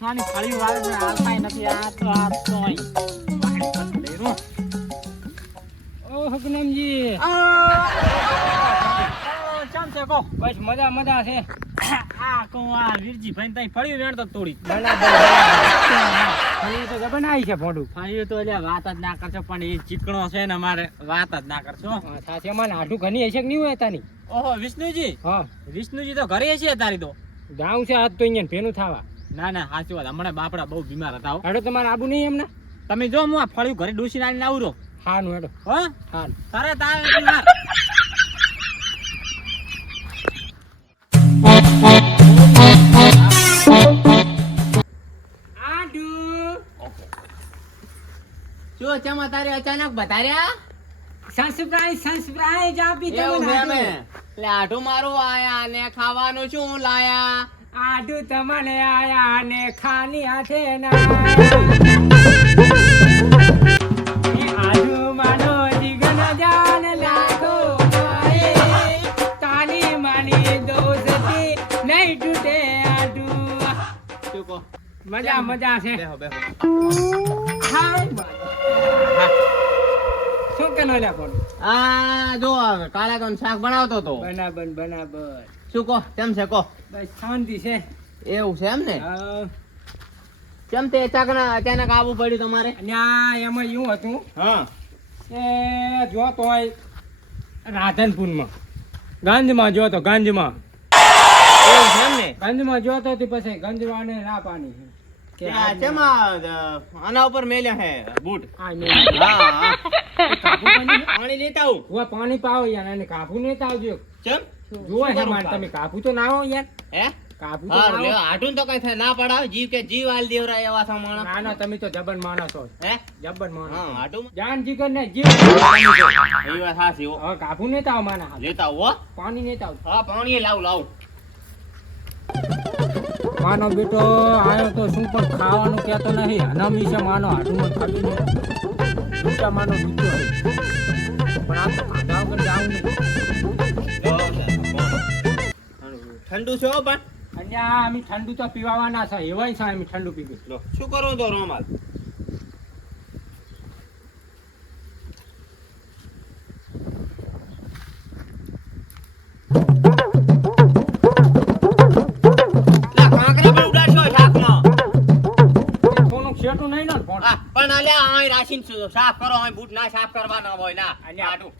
સાની ફળી વાળે પણ હાલતાય નથી આ તો ઓ હકનમજી ચામ છે કો બસ મજા છે આ કો આ વીરજી ભાઈ તઈ ફળી વેણ તો તોડી ફળી તો બનાવી છે ફોડું ફળી તો એટલે વાત જ ના કરશો પણ એ ચીકણો છે ને અમારે વાત જ ના કરશો સાચે મને આઠું ઘણી હશે કે નહીં હોય તાની ઓહો વિષ્ણુજી હા વિષ્ણુજી તો ઘરે છે તારી તો ગાઉં છે આજ તો અહીંયા ભેનું થાવા ના સાચી વાત હમણાં બાપડા બહુ બીમાર હતા હેડો તમારે આબુ નહીં એમને તમે જો હું આ ફળ્યું ઘરે ડોસી નાઈને આવું રહો હાનું હેડો હા હાન તરત આવે બીમાર શું ચમા તારે અચાનક બતાર્યા સંસ્પ્રાઈઝ આપી તમે એટલે આઠું મારું આયા ને ખાવાનું શું લાયા આઠું તમને આયા ને ખાલી હાથે ના આઠું માનો જીગન જાન લાખો મારે તાની માની દોસ્તી નહીં તૂટે આઠું શું કહો મજા છે બેહો શું કે નો પણ આ જો કાળા કોણ શાક બનાવતો તો બરાબર શું કહો કેમ છે કહો બસ શાંતિ છે એવું છે એમ ને કેમ તે અચાનક આવવું પડ્યું તમારે ત્યાં એમાં એવું હતું હા કે જોતો હોય રાધનપુરમાં ગંજમાં જોતો ગંજમાં એવું છે એમ ને ગંજમાં જોતો હતી પછી ગંજવાને ના પાણી કે આના ઉપર મેલ્યા હે બૂટ આ હા પાણી લેતા આવું હું પાણી પાવો યાર અને કાપુ લેતા આવજો કેમ જોવા હે મારે તમે કાપુ તો ના હો યાર હે કાપુ તો હા ના લે હો. આટું તો કઈ થાય ના પડાવ જીવ કે જીવ આલ દેવરા એવા છો માણસ ના તમે તો જબન માણસ છો હે જબન માણસ હા આટું જાન જીગર ને જીવ એ વાત હાસી હો હવે કાપુ લેતા આવો માના હાથ. લેતા આવો હો. પાણી લેતા આવો હા પાણી લાવ માનો બેટો આયો તો શું પણ ખાવાનું કહેતો નહીં અનામી છે માનો હાડું ખાલી નહીં દૂટા માનો બીજો હે પણ આ તો ખાધા વગર જાવું નહીં ઠંડુ છે હો પણ અહીંયા અમે ઠંડુ તો પીવાના છે એવાય છે અમે ઠંડુ પીવું લો શું કરો તો રોમાલ કોનું શેઠું નહીં ને પણ પણ અલ્યા આ રાશિન સાફ કરો આ બૂટ ના સાફ કરવાના હોય ના અલ્યા, આટું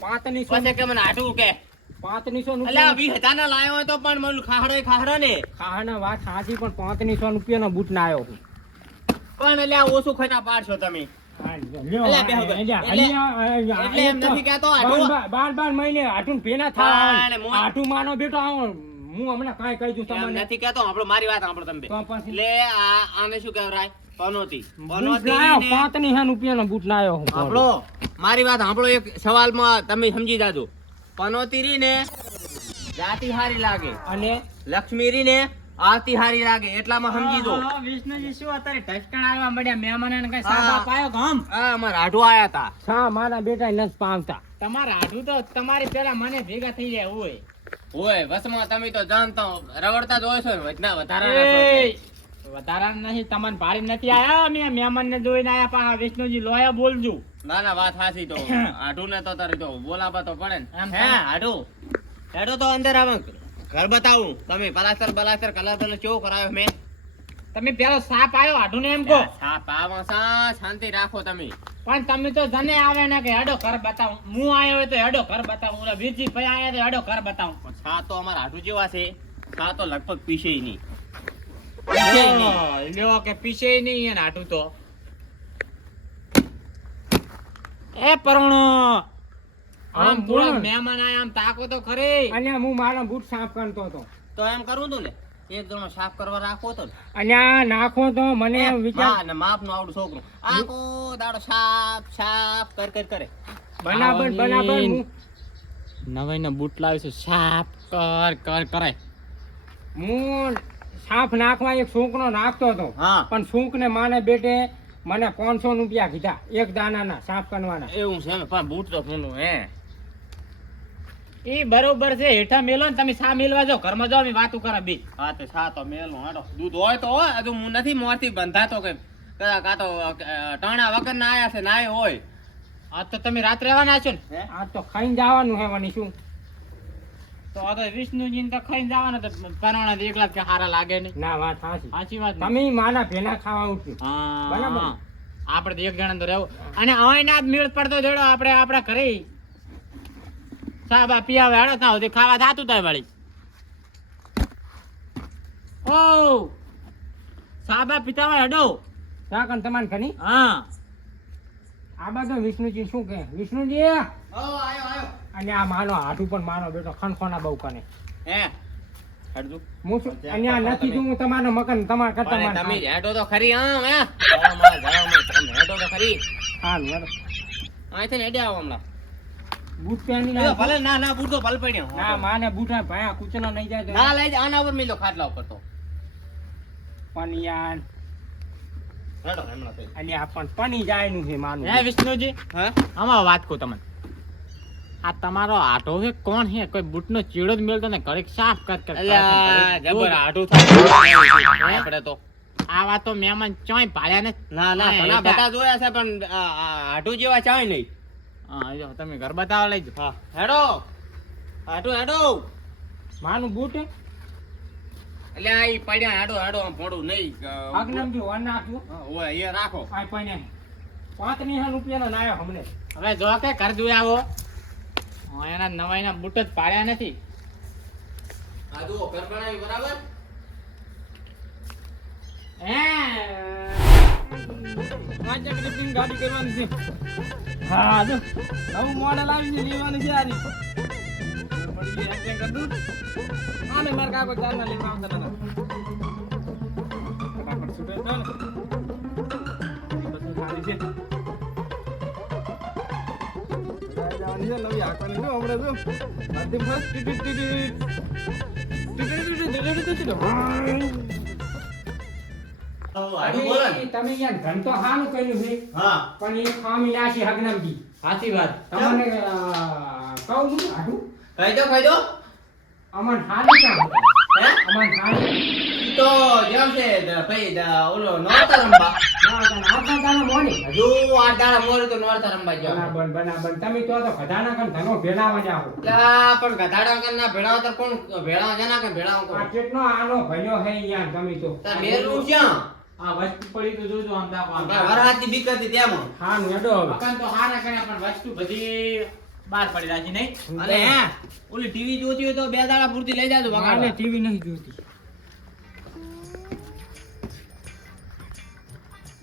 પાંચની પછી કે મને આટું કે અલ્યા 20,000 ના લાયો હોય તો પણ મને ખાહડો ને ખાવાના વાત સાચી પણ 500 રૂપિયાનો બૂટ ના આવ્યો પણ અલ્યા ઓછું ખાતા પાડશો તમે અલ્યા, બેહો બે. એટલે એમ નથી કહેતો આટું. બાર મહિને આટું પેલા હા, થાય અને આટું માનો બેટો આવો હું હમણાં કાંઈ કહી દઉં એમ તમને નથી કહેતો આપણો મારી વાત સાંભળો તમે બે. તો પછી એટલે આને શું કહેવાય પનોતી બૂટ ના આવ્યો, 5,000 રૂપિયાનો બૂટ ના આવ્યો હું કહું. સાંભળો મારી વાત સાંભળો એક સવાલમાં તમે સમજી જાજો પનોતી રી ને જાતિ હારી લાગે અને લક્ષ્મી રી ને આરતી હારી લાગે એટલામાં સમજી દો વિષ્ણુજી શું અત્યારે ઢસકણ આવવા મળ્યા મહેમાનોને કઈ સાદા પાયો ગામ આ અમારા આઢું આયા તા શા મારા બેટા નથી પામતા તમારા આઢું તો તમારી પેલા મને ભેગા થઈ જાય હોય ઓય વસમાં તમે તો જાણતા રગડતા જ હોય છો ને વચના વધારા વધારાના નહીં તમને ભાડી નથી આયા અમે મહેમાન ને જોઈને આયા પણ આ વિષ્ણુજી લોયા બોલજો ના ના વાત હાચી તો આઢું ને તો તારી તો બોલાવા તો પડે ને એમ હે આઢું હેડો તો અંદર આવે ઘર બતાવું તમે પલાસ્તર કલર કેવો કરાયો મેં તમે પેલો સાપ આવ્યો આઢું ને એમ કહો સાપ આવા સા શાંતિ રાખો તમે પણ તમે તો જને આવે ને કે હેડો ઘર બતાવું હું આવ્યો હોય તો હેડો ઘર બતાવું ઓલા વીરજી ભાઈ આયા તો હેડો ઘર બતાવું સા તો અમારા આઢું જેવા છે સા તો લગભગ પીશે નહીં લ્યો કે પીછે નહીં એને આઢું તો એ પરણો આમ થોડા મહેમાન આયા આમ તાકો તો ખરી અલ્યા હું મારા બૂટ સાફ કરતો હતો તો એમ કરવું તું ને એક જણો સાફ કરવા રાખવો તો ને અલ્યા નાખો તો મને એમ વિચાર હા, ને માપનું આવડું છોકરું આખો દાડો સાફ કર કરે બરાબર હું નવાઈ ના બૂટ લાવ્યું છે સાફ કર કરે હું સાફ નાખવા એક છોકરો નાખતો હતો હા પણ છોક ને માને બેટે મને 500 રૂપિયા કીધા એક દાનાના સાફ કરવાના એવું છે એમ, પણ બૂટ તો ઘણું હે ઈ બરોબર છે હેઠા મેલો ને તમે સા મેલવા જાઓ ઘરમાં જાઓ અમે વાતું કરે બી હા તે સા તો મેલું હાડો દૂધ હોય તો હોય હજુ હું નથી મોરથી બંધાતો કે કાં તો ટાણા વગર ના આયા છે નાય હોય આ તો તમે રાત રહેવાના છો ને હે? આ તો ખાઈને જવાનું હે વળી શું તો આ તો વિષ્ણુજીને તો ખાઈને જવાના તો પરાણા એકલા કે હારા લાગે નહીં ના વાત સાચી સાચી વાત ને? તમે માના ભેના ખાવા ઉઠ્યું હા બરાબર. આપણે તો એક જણા તો રહેવું અને હવે ના મેળ પડતો જોડો આપણે આપણા ઘરે સાબા પીવા હાડો ના હોતી ખાવા થાતું થાય વાળી ઓ સાબા પીતા હોય હડો સાકન તમાન ખની હા આ બાજુ વિષ્ણુજી શું કહે વિષ્ણુજી આયો અને આ માનો હાથું પણ માનો બેટો ખનખોના બહુ કને હે હડજુ હું શું અને આ નથી જો હું તમારો મકાન તમારા કરતા પણ માન તમે હેડો તો ખરી હા હે તમે હેડો તો ખરી હાલ હેડો અહીંથી હેડે આવો હમણાં બૂટ પહેરી એ તો નાખો. ભલે ના બૂટ તો ભલે પડ્યો ના માને બૂટા ભાયા કૂચલો નહીં જાય તો ના લઈ જા આના ઉપર મેલો ખાટલા ઉપર તો પણ યાર હેડો હમણાં થઈ અને આ પણ પની જાય નું છે માનું હે વિષ્ણુજી હા આમાં વાત કહું તમને આ તમારો આટો છે કોણ છે કોઈ બૂટનો ચીડો જ મેળતો ને ઘડીક સાફ કર અલ્યા જબર આઢું થાય આપણે તો આ વાત તો મહેમાન ચોય ભાળ્યા ને ના ના હા, ઘણા એ બધા જોયા છે પણ આઢું જેવા ચાય નહીં હા જો તમે ઘર બતાવવા લઈ જાઓ હા હેડો આઢું હેડો માનું બૂટ એટલે આ ઈ પડ્યા હેડો હેડો આમ ભોળું નહીં આગનામથી વન નાખ્યું ઓય એ રાખો આ પણ 5,000 રૂપિયાનો નાયો હમને હવે જો કે ઘર જોઈ આવો હા, એના નવાઈના બૂટ જ પાડ્યા નથી આ જુઓ ઘર બનાવી બરાબર હે પાંચ ટ્રિપિંગ ગાડી કરવાની છે હા જો નવું મોડેલ આવી છે લેવાનું છે આની પડી એક્ટિંગ કર દઉં આને માર કાકો ચાલના લેવા આવતા ના કાકો સુટે તો ને પછી ખાલી છે જવાની છે નવી આકાની જો હમણાં જો આથી ફર્સ્ટ ટીટી આઢું બોલો ને તમે યાર ધન તો હાનું કર્યું છે હા પણ એ ખામી નાશી હગનામજી સાચી વાત તમને કહું છું હાડું કહી દો અમન હાલી કામ હે અમન હાલી ઈ તો જેમ છે ભાઈ ઓલો નોરતા રંબા ના તને આખા દાના મોની હજુ આ દાડા મોરે તો નોરતા રંબા જાવ બનાબન તમે તો ઘટાના કન ધનો ભેળાવા જાઓ પણ ગધાડા કર ના ભેળાવ તો કોણ ભેળાવ જના કે ભેળાવ આ કોણ કેટલો આનો ભયો હે યાર તમે તો તાર મેલું ક્યાં આ વસ્તુ પડી તો જોજો આમ દાખો આમ. વરહાદની બીક હતી તેમાં હા નું એડો હવે મકાન તો હારા કર્યા પણ વસ્તુ બધી બહાર પડી રાખી નહીં અને હે ઓલી ટીવી જોતી હોય તો બે દાડા પૂરતી લઈ જાજો મારે બગાડવા ટીવી નહીં જોતી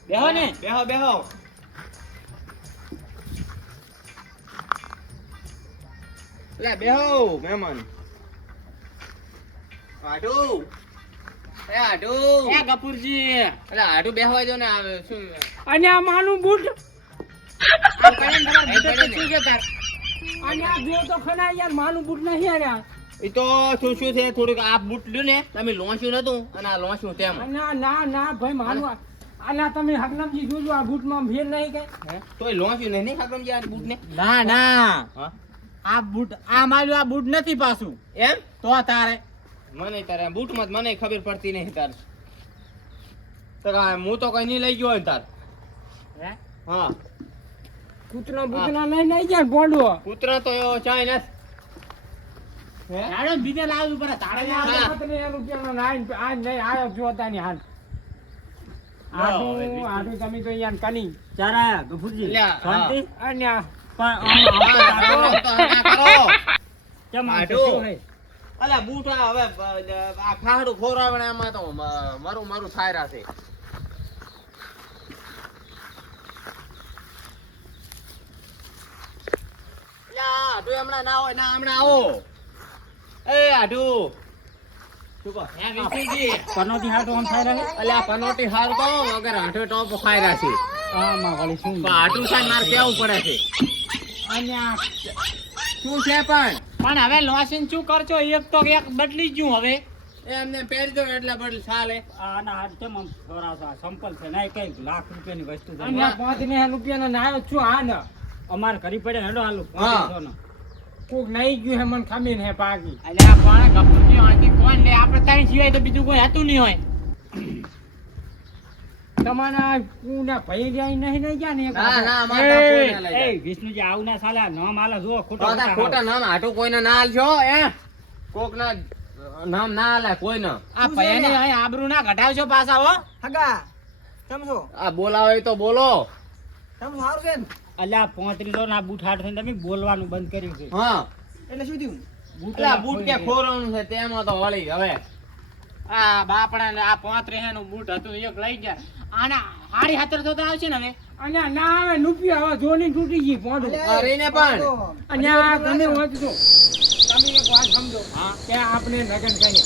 બેહો ને બેહો બેહો લે બેહો મહેમાન આડુ એ કપૂરજી અલા આડુ બેહવા દો ને આવે શું અને આ માનું બૂટ આ કરીને તમારે બૂટ જ શું છે તાર અને આ જો તો ખના યાર માનું બૂટ નહીં આયા ઈ તો શું છે થોડુંક આ બૂટ લ્યું ને તમે લોંસ્યું નતું અને આ લોંસ્યું તેમ ના ના ના ભાઈ માનું આના તમે હગનામજી જોજો આ બૂટમાં ફેર નહીં કે તોય લોંસ્યું નહીં ખાકમ આ બૂટ ને ના ના હા આ બૂટ આ માર્યું આ બૂટ નથી પાછું એમ તો તારે મને તારે બૂટ માં મને ખબર પડતી નહીં તાર તો હું તો કઈ નહીં લઈ ગયો હોય તાર હે હા કૂતરો બૂટનો નહીં યાર બોડો કૂતરા તો એવો ચાય ને હે તારે બીજે લાવવું પડે તારે અને ના આ આવે. 5,000 રૂપિયાનો નાઈન આજ નહીં આયો જોતાની હાલ આઠું તમે તો યાર કની ચારા ગફુરજી લ્યા, શાંતિ અને આ કેમ આમ આઢું. શું હે? અલા બૂટ આ હવે આ ખાડું ખોરાવણે એમાં તો મારું થાય રાશે આઢુ હમણાં ના હોય ના હમણાં આવો એ આઢુ શું કહો હે વિષ્ણુજી પનોતી હાટો આમ થાય રહે અલ્યા પનોટી હાર તો વગર આઠે ટોપ ખાઈ રાશે આમાં વળી શું પણ આટલું થાય મારે કેવું પડે છે અને આ શું છે પણ પણ હવે લોસીન શું કરશો એક તો એક બદલી જ ગયું હવે એમને પહેરી દો એટલે બદલ ચાલે આના હાથ કેમ આમ થોડા સંપલ છે નહીં કઈ લાખ રૂપિયાની વસ્તુ છે અને 5,000 રૂપિયાનો નાયો છું આ ને અમાર ઘરી પડે હેડો હાલું હા. 500 નો કોક નહીં ગયું હે મને ખમીન હે પાકી અલ્યા પણ કપૂરજી અહીંથી કોણ લે આપણે ત્રણ સિવાય તો બીજું કોઈ હતું નહીં હોય તમારા કુના ભાઈ જાય નહીં ગયા ને ના ના અમારે તો કોઈને લઈ જાય. વિષ્ણુજી આવું ના સાલા નામ આલા જો ખોટો તો તાર ખોટા નામ હાટું કોઈને ના આલજો કોક ના નામ ના આલે કોઈને આ ભયાની અહીં આબરૂ ના ઘટાવશો પાછા હો હગા કેમ છો આ બોલાવે તો બોલો કેમ સારું છે ને અલ્યા 35 ના બૂટ હાટ થઈને તમે બોલવાનું બંધ કર્યું છે હા એટલે શું થયું બૂટલા બૂટ કે ખોરવાનું છે તેમાં તો વળી હવે આ બાપડા ને આ 35 નું બૂટ હતું એક લઈ ગયા આના હાડી હાતર તો આવશે ને હવે અને ના આવે નુપિયા હવે જોની તૂટી ગઈ પોંડું અરેને પણ અને આ ગમે વાંચજો તમે એક વાત સમજો કે આપણે લગન કરીને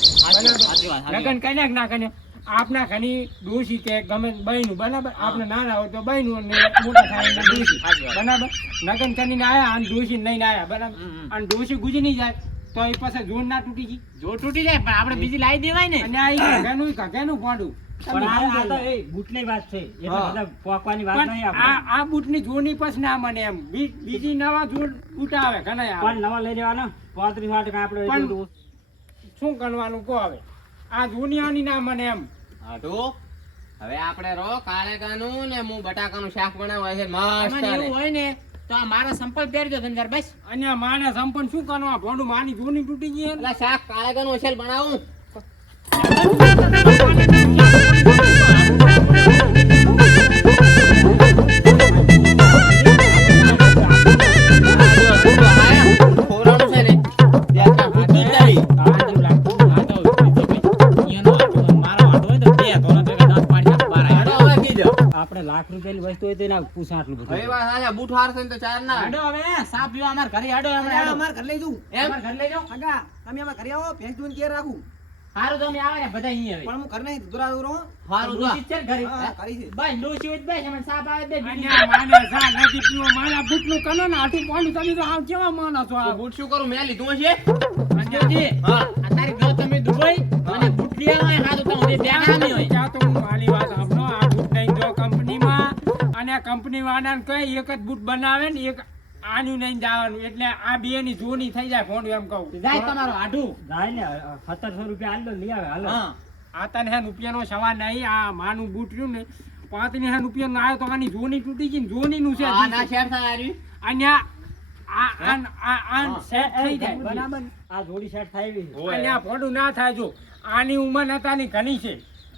સાચી વાત, લગન કરીને કે ના કરીને આપના ઘણી ડોશી કે ગમે બહેનું બરાબર આપણે નાના હોય તો બહેનું અને મોટા થાય એટલે ડોશી બરાબર લગન કરીને આયા અને ડોશી લઈને આયા બરાબર અને ડોશી ગુજરી નહીં જાય તો એ પાસે જોડ ના તૂટી ગઈ જો તૂટી જાય પણ આપણે બીજી લાવી દેવાય ને અને આ ઘગાનું પોંડું પણ આ તો એ બૂટની વાત છે એ તો હા. બધા પોકવાની વાત નહીં પણ આપણે આ બૂટની જોડની પછી ના મને એમ બીજી નવા જોડ બૂટ આવે ઘણા આવે પણ નવા લઈ લેવાના 35 વાટ આપણે પણ એટલું શું કરવાનું કહો હવે આ જૂનિયાની ના મને એમ હાટું હવે આપણે રો કાળેકાનું ને હું બટાકાનું શાક બનાવવા છે મસ્ત તમને એવું હોય ને તો આ મારા સંપલ પહેરજો તમે તાર બસ અને માને સંપન્ન શું કરવાનું ભોંડું માની જૂની તૂટી ગઈ એટલે શાક કાળેકાનું અસલ બનાવું ખોરવાનું છે ને ત્યારના હાથું જ નહીં. હેડો હવે કીધો. આપણે લાખ રૂપિયાની વસ્તુ હોય તો એના પૂછા આટલું બધું હવે વાત સાચા, બૂટ હારશે ને તો ચાર ના. હેડો હવે સાપ પીવા અમાર ઘરે હેડો હમણાં હેડો અમાર ઘર લઈ જવું એમ? અમાર ઘરે લઈ જાઓ હગા તમે અમાર ઘરે આવો ભેંસ દૂધ કેર રાખું હારું તમે આવે ને બધા અહીં પણ હું ઘર નહીં દુરા દૂરો હારું જો. ડોશી છે ને ઘરે હા કરી છે બસ ડોશી હોય તો બસ અમે સાપ આવે તો અને આ માને સા નથી પીવો મારા બૂટનું કનો ને આટલું પાણી તમે તો આમ કેવા માનો છો તો આ બૂટ શું કરું મેં લીધું હશે અંજોજી હા અત્યારે ગયો તમે દુબઈ અને બૂટ લઈ આવ્યા હાથ તો હું બેઠા નહીં હોય ત્યાં તો હું મારી વાત સાંભળો આ બૂટ નહીં જો કંપનીમાં અને કંપની વાળાને કહે એક જ બૂટ બનાવે ને એક આનું નહીં જવાનું એટલે આ બે ની જોની થઈ જાય ફોન એમ કહું જાય તમારો આઢું જાય ને 1700 રૂપિયા હાલ લઈ આવે હાલો હા આ તને હે રૂપિયાનો સવાલ નહીં આ માનું બૂટ રહ્યું ને 35 રૂપિયાનો આવ્યો તો આની જોની તૂટી ગઈ ને જોનીનું છે આ ના શેર થાય આર્યું. અને આ સેટ થઈ જાય બરાબર આ જોડી સેટ થઈ ગઈ અને આ ફોટું ના થાય જો આની ઉંમર નતાની ઘણી છે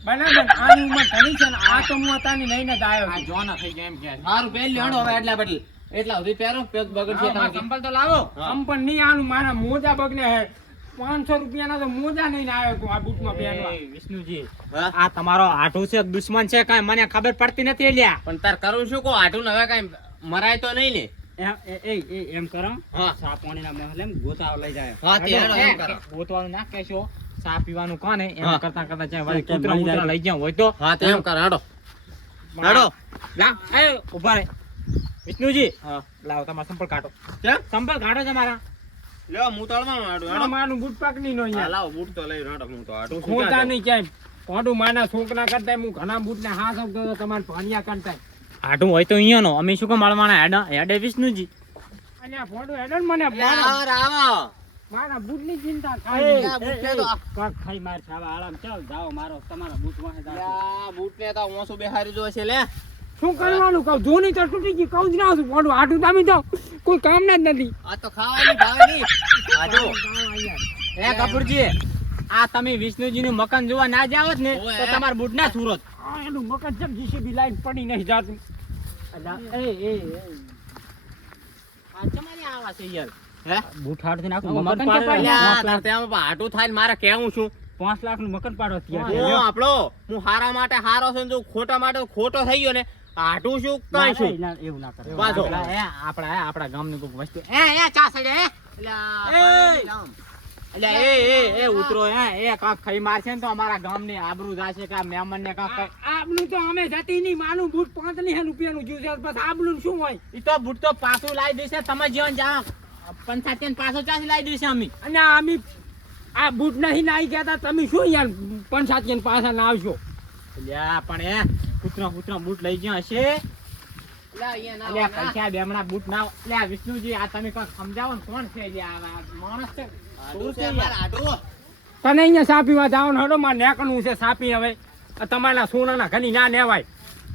બરાબર આની ઉંમર ઘણી છે ને આ તો હું અતાની લઈને જ આવ્યો આ છું જોના થઈ ગયા એમ કે હારું પહેરી લ્યો, હેડો હવે એટલા બદલ એટલા સુધી પહેરો પેક બગડશે મારા તમારે. સંપલ તો લાવો હા. કંપન નહીં આનું મારા મોજા બગને હે 500 રૂપિયાના તો મોજા નહીં આવ્યો તું આ બૂટમાં પહેરવા એ વિષ્ણુજી હા? આ તમારો આઠું છે દુશ્મન છે કાંઈ મને ખબર પડતી નથી લ્યા પણ તાર કરું શું કહું હાટું ને હવે કઈ મરાય તો નહીં ને એમ કરો હા. ચા પાણીના મહેલ એમ ગોતાવ લઈ જાય હા, તે હેડો એમ કરો. ગોતવાનું ના કહેશો ચા પીવાનું કોને એમ હા. કરતા કરતા જ્યાં હા, વળી કૂતરા લઈ જાય. બૂતરા લઈ જાવ હોય તો હા તે એમ કર હેડો હેડો લા એ ઉભા રહે વિષ્ણુજી હા લાવો તમારો સંપલ કાઢો કેમ સંપલ કાઢો તમારા લ્યો હું તળવાનું હાડું આ હેડો મારું બૂટ પકડી નો હા, અહીંયા લાવો બૂટ તો લઈ હેડો હું તો હાટું શું ખોટા ક્યાં નહીં ક્યાંય ફોટું માના છોકરા કરતા હું ઘણા બૂટ ને હાથ આપતો હતો તમારે ભાણિયા કરતા આટું હોય તો અહીંયાનો અમે શું કામ મળવાના હેડે વિષ્ણુજી અને આ ફોટો હેડો ને મને લે, આવો, આવો. મારા બૂટ ની ચિંતા એ, થાય આ બૂટ ને તો કાક ખાઈ માર છાવા આરામ ચાલ જાઓ મારો તમારા બૂટ વાહે લે, આ બૂટ ને તો ઓછું બેહારી જો છે લે શું કરવાનું કહું જોની તો તૂટી ગઈ કહું જ ના છું ફોટું આટું તમે તો કોઈ કામ ના જ નથી આ તો ખાવાની ભાવે નહીં હાટું એ કપૂરજી આ તમે વિષ્ણુજી નું મકાન જોવા ના જાવ ને ઓય. તો તમારા બૂટ ના સુરત આ એનું મકાન જેમ જીસીબી લાઈન પડી નહીં જાતું આ તમારી આવા છે યાર હે બૂટ હાડથી નાખું મકાન મકાન કપાય. કપાય લે, આ તાર ત્યાં હાટું થાય ને મારે કેવું છું 5 લાખ નું મકાન પાડો હું આપણો હું હારા માટે હારો છું ને જો ખોટા માટે ખોટો થઈ ગયો ને હાટું શું કઈ છું એવું ના કરે પાછો. આપણા ગામની કોઈ વસ્તુ ચા સડે એ ઉતરો એ કાક ખાઈ મારશે ને તો અમારા ગામની આબરૂ જાશે કે આ મહેમાન ને કાક આબલું તો અમે જતી નહીં માનું બૂટ 5,000 રૂપિયાનું જ્યુસ છે બસ આબલું શું હોય ઈ તો બૂટ તો પાછું લાવી દેશે તમે જીવન જાઓ પંચાયત પાછો ચાસી લાવી દેશે અમે અને અમે આ બૂટ નહીં નાઈ ગયા તા તમે શું યાર 5-7 પાછા ના આવશો લ્યા પણ કૂતરા બૂટ લઈ ગયા હશે લા, અહીંયા ના અલ્યા હોય, ના. પૈસા બેમણા બૂટ ના અલ્યા વિષ્ણુજી આ તમે કોઈ સમજાવો ને કોણ છે અલ્યા આ માણસ છે આડું છે મારા આડું. તને અહીંયા સાપીમાં જવાનું હડો માં નેકણું છે સાપી હવે આ તમારા સોનાના ઘણી ના નેવાય.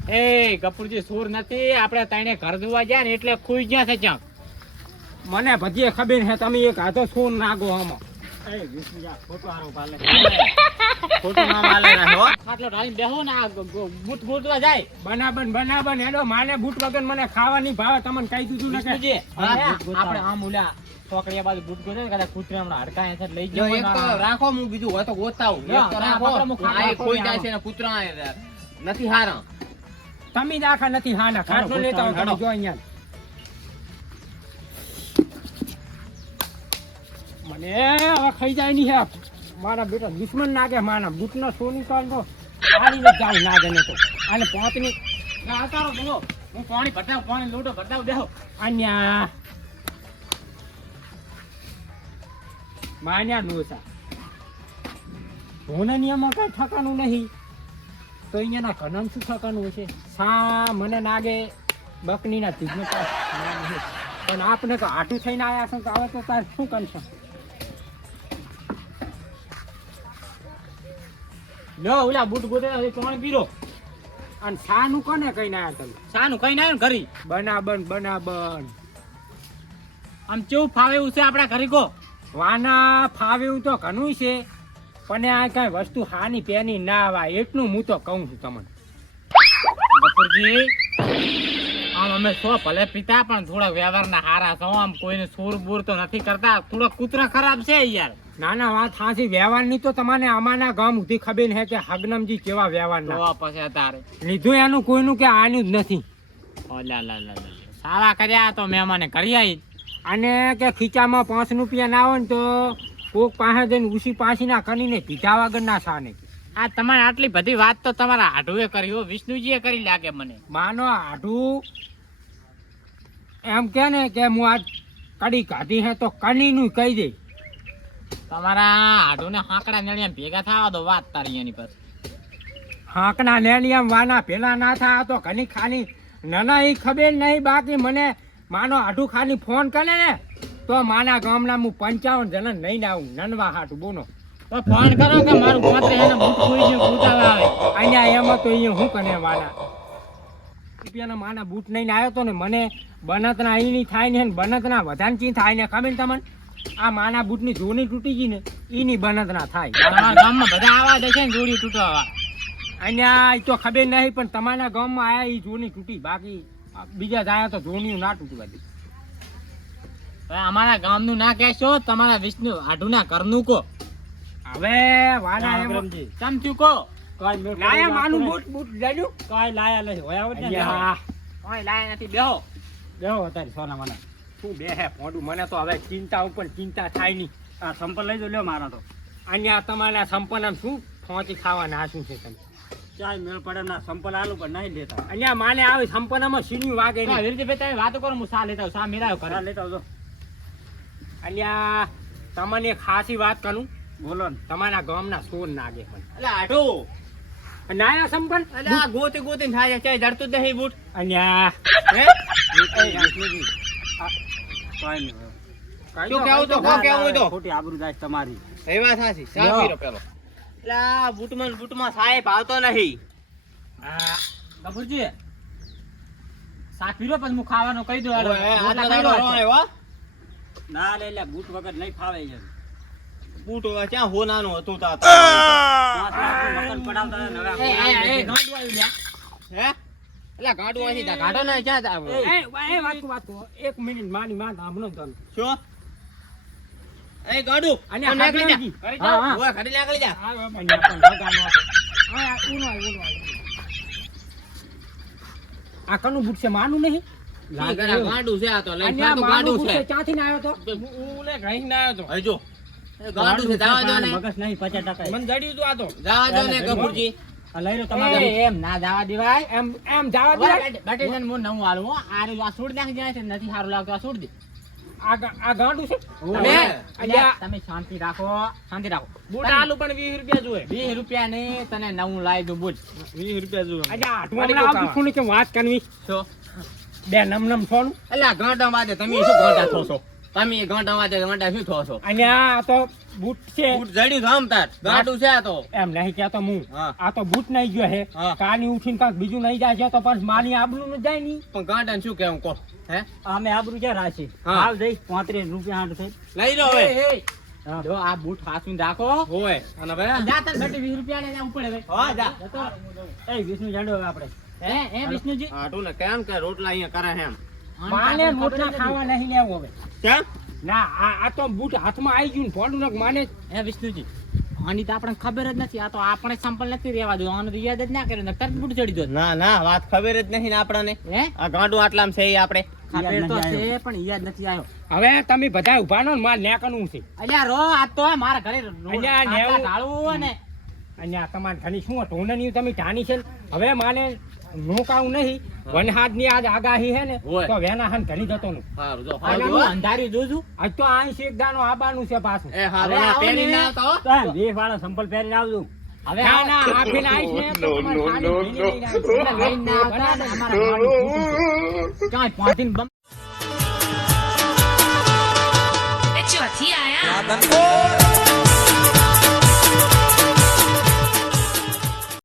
એ કપૂરજી સૂર નથી આપણે તઈને ઘર જોવા ગયા ને એટલે ખુઈ ગયા છે ક્યાંક મને ભજીએ ખબર છે તમે એક હાથો સોન નાગો આમાં. એ વિષ્ણુજી ખોટું હારું પાલે ખોટું નામ આલે ના હો. ખાટલો ઢાળીને બેહો ને આ બૂટ ગોતવા જાય બનાબન હેડો માને બૂટ વગર મને ખાવા નહીં ભાવે તમને કહી દીધું ને કે વિષ્ણુજી હા, આપણે આમ ઓલા ચોકડીયા બાજુ બૂટ ગોતે કદાચ કૂતરા હમણાં હડકાયા છે લઈ જો ગયો એક તો રાખો, હું બીજું હોય તો ગોતતા આવું. એક તો રાખો. આપણે મુખ આ એ ખોઈ જાય આવો. છે ને કૂતરા નથી હારા. તમે જ આખા નથી હાના ખાટલો લેતા હોય તમે જો અહીંયા મને હવે ખાઈ જાય નહીં હે મારા બેટા દુશ્મન નાગે માના બૂટનો સોની કાલ તો આડીને જ જાવ ના જને તો અને પોતની ના આવતારો બોલો હું પાણી ભટાવ પાણી લોટો ભટાવ બેહો અન્યા માન્યા નોસા ભોના નિયમમાં કઈ ઠકાનું નહીં તો અહીંયાના ઘરનામ શું ઠકાનું હશે સા મને નાગે બકનીના તીજનો પણ આપણે તો આટું થઈને આવ્યા છો તો હવે તો તાર શું કરશો લો ઓલા બૂટ ગોતે પાણી પીરો અને સાનું કોને કહીને આવ્યા તમે સાનું કઈ ના ઘરી બનાબન આમ કેવું ફાવે એવું છે આપણા ઘરી કો વાના ફાવે એવું તો ઘણું છે પણ આ કઈ વસ્તુ હાની પેની ના આવાય એટલું હું તો કહું છું તમને બપોરજી આમ અમે સો ભલે પીતા પણ થોડા વ્યવહારના હારા છો આમ કોઈને સૂર બૂર તો નથી કરતા થોડા કૂતરા ખરાબ છે યાર નાના વાત હાસી વ્યવહારની તો તમને અમાના ગામ સુધી ખબર છે કે હગનમજી કેવા વ્યવહારના તો પછી તારે લીધું એનું કોઈનું કે આનું જ નથી ઓલા લા લા લા સારા કર્યા તો મહેમાને કરી આવી અને કે ખીચામાં 5 રૂપિયા ના હોય ને તો કોક પાસે જઈને ઉસી પાછી ના કરીને પીધા વગર ના સાને આ તમારે આટલી બધી વાત તો તમારા આઢુએ કરી હો વિષ્ણુજીએ કરી લાગે મને માનો આઢું એમ કે ને કે હું આજ કડી કાઢી હે તો કડીનું કહી દે તમારા આઢુને હાંકડા નળિયા ભેગા થવા દો વાત તારી એની પાસે હાંકના નેલિયામ વાના પેલા ના થા તો ઘણી ખાલી નાના એ ખબર નહીં બાકી મને માનો આઢું ખાલી ફોન કરે ને તો માના ગામના હું 55 જણા નહીં આવું નનવા હાટું બોનો તો ફોન કરો કે મારું પોતે એને બૂટ ખોઈ ગયું કૂતાવા આવે અહીંયા એમાં તો અહીંયા શું કરે વાના રૂપિયાના માના બૂટ લઈને આવ્યો તો ને મને બનતના અહીંની થાય ને બનતના વધારે ચી થાય ને ખબર ને તમને આ માના બૂટની જોની તૂટી ગઈ ને એની બનતના થાય તમારા ગામમાં બધા આવા દે છે ને જોડી તૂટવા અહીંયા ઈ તો ખબર નહીં પણ તમારા ગામમાં આયા એ જોની તૂટી બાકી બીજા જાય તો જોની ના તૂટવા દે હવે અમારા ગામનું ના કહેશો તમારા વિષ્ણુ આઢુના ઘરનું કો હવે વાના એમ ચમ થયું કો લાયા માનું બૂટ બૂટ જાડ્યું કઈ લાયા નહીં હોય અહીંયા કોઈ લાયા નથી બેહો બેહો તારી સોના મને શું બે હે પોડું મને તો હવે ચિંતા ઉપર ચિંતા થાય નહીં આ સંપલ લઈ જો લ્યો મારા તો અહીંયા તમારા સંપન્ન શું ફોંચી ખાવાના શું છે તમે ચાય મેળ પડે ના સંપલ આલુ પણ નહીં લેતા અહીંયા માને આવે સંપન્નમાં સીની વાગે નહીં વીરજીભાઈ તમે વાતો કરો હું સા લેતા સા મેળાયો કરે લેતા આવજો અહીંયા તમને એક ખાસી વાત કરું બોલો ને તમારા ગામના સોર નાગે પણ એટલે આઢું. નાયા સંપન્ન એટલે આ ગોતી ગોતીને થાય છે, ક્યાંય જડતું જ નહીં બૂટ. અહીંયા હે? શું કહેવું તો કોણ કહેવું તો? ખોટી આબરૂ જાય તમારી એ વાત સાચી. ચા લ્યો. પીરો પેલો. એટલે આ બૂટમાં ને બૂટમાં સાહેબ આવતો નહીં. ગફુરજી સા પીરો પછી હું ખાવાનું કહી દઉં ઓય, આ તો તારો હરો આવ્યો, હો. ના લે લે બૂટ વગર નહીં ફાવે યાર બૂટ હવે ક્યાં હોનાનું હતું તા મકન પડાવતા એ, એ, એ. ગાંડું આવ્યું લ્યા હે? એટલે ગાંડું અહીંથી તા ગાંડો ને ક્યાં તા? એ વાત કહો. એક મિનિટ માની વાત સાંભળો તમે શું? એ ગાંડું, અને આમ નીકળી જા. હાગણજી. કરી હા, જા. હા. ઓય, ઘડી નીકળી જા. અહીંયા પણ વગાડનો હતો. આ ઊનો આવ્યો. આ કનું બૂટ છે માનું નહીં ઈ ઘણા ગાંડું છે આ તો, લઈને અહીંયા ફરતું માનું ગાંડું બૂટ છે. છે ક્યાંથી ના આવ્યો તો હું લે ઘણી ના આવ્યો તો હવે જો, એ ગાંડું છે, જવા દો ને. મગજ નહીં 50% મને જડ્યું તો આ તો જવા દો ને ગફુરજી. આ લઈ લો તમારે એમ ના જવા દેવાય એમ જવા દે બેટે જન હું નવું આલું હો આ છોડ નાખી જાય છે નથી સારું લાગતું આ છોડ દે આ ગાંડું છે તમે અહીંયા તમે શાંતિ રાખો બૂટ આલુ પણ 20 રૂપિયા જોએ 20 રૂપિયા ને તને નવું લાવી દઉં બોલ 20 રૂપિયા જોએ આજે આઠમાં આપું છું ને કે વાત કરવી શું બે નમ સોનું એટલે આ ગાંડા વાજે તમે શું ગાંડા થો છો? તમે ગાંડા વાજે ગાંડા શું થો છો? અને આ તો બૂટ છે બૂટ જડ્યું છે આમ તાર ગાંડું છે આ તો. એમ નહીં કહેતો હું હા. આ તો બૂટ નહીં ગયો હે હા. કાની ઉઠીને કાંઈક બીજું નહીં જાય છે તો પણ માની આબરૂ ન જાય ની પણ ગાંડા શું કેવું કહો? હે અમે આબરૂ ક્યાં રાખી હા. હાલ જઈશ 35 રૂપિયા હાટ થઈ લઈ લો હવે. હા. જો આ બૂટ હાથમાં રાખો હોય અને ભાઈ જા તને 20 રૂપિયા ને જા ઉપર હવે હા જા. જતો. એ વિષ્ણુ જાડો હવે આપણે હે વિષ્ણુજી આટું ને કેમ કે રોટલા અહીંયા કરે છે એમ માને રોટલા ખાવા નહીં લેવો હવે કેમ? ના આ તો બૂટ હાથમાં આવી ગયું ને ફોડું ને માને હે વિષ્ણુજી આની તો આપણને ખબર જ નથી આ તો આપણે સંપલ નથી રહેવા દો આને તો યાદ જ ના કરે ને તરત બૂટ ચડી દો ના ના વાત ખબર જ નહીં ને આપણને. હે આ ગાંડું આટલામાં છે ઈ આપણે ખબર તો છે પણ યાદ નથી આવ્યો હવે તમે બધા ઉભા નો માર નેકનું છે અલ્યા રો આ તો મારા ઘરે અલ્યા નેવું. ઢાળવું ને અને આ તમારે ઘણી શું ઢોંડની તમે ટાણી છે ને? હવે માને નોકાવું નહીં વનહાદ ની આજ આગાહી હે ને હોય. તો વેના હાન ઘણી જતો નું સારું જો આગળ સારું અંધારી જોજો આજ તો આ એક દાનો આબાનું છે પાછું એ હારું હવે ના આવો પેલી ને. ના આવતા હો. તો બે વાળા સંપલ પહેરીને આવજો હવે ના આવો. ના આખીને આવીશ ને તો તમારે ખાલી ભીની લઈને આવીશ. એટલે લઈને ના આવતા ને અમારા ગામનું ખોટું છે. ક્યાંય પહોંચીને બમ ચોથી આયા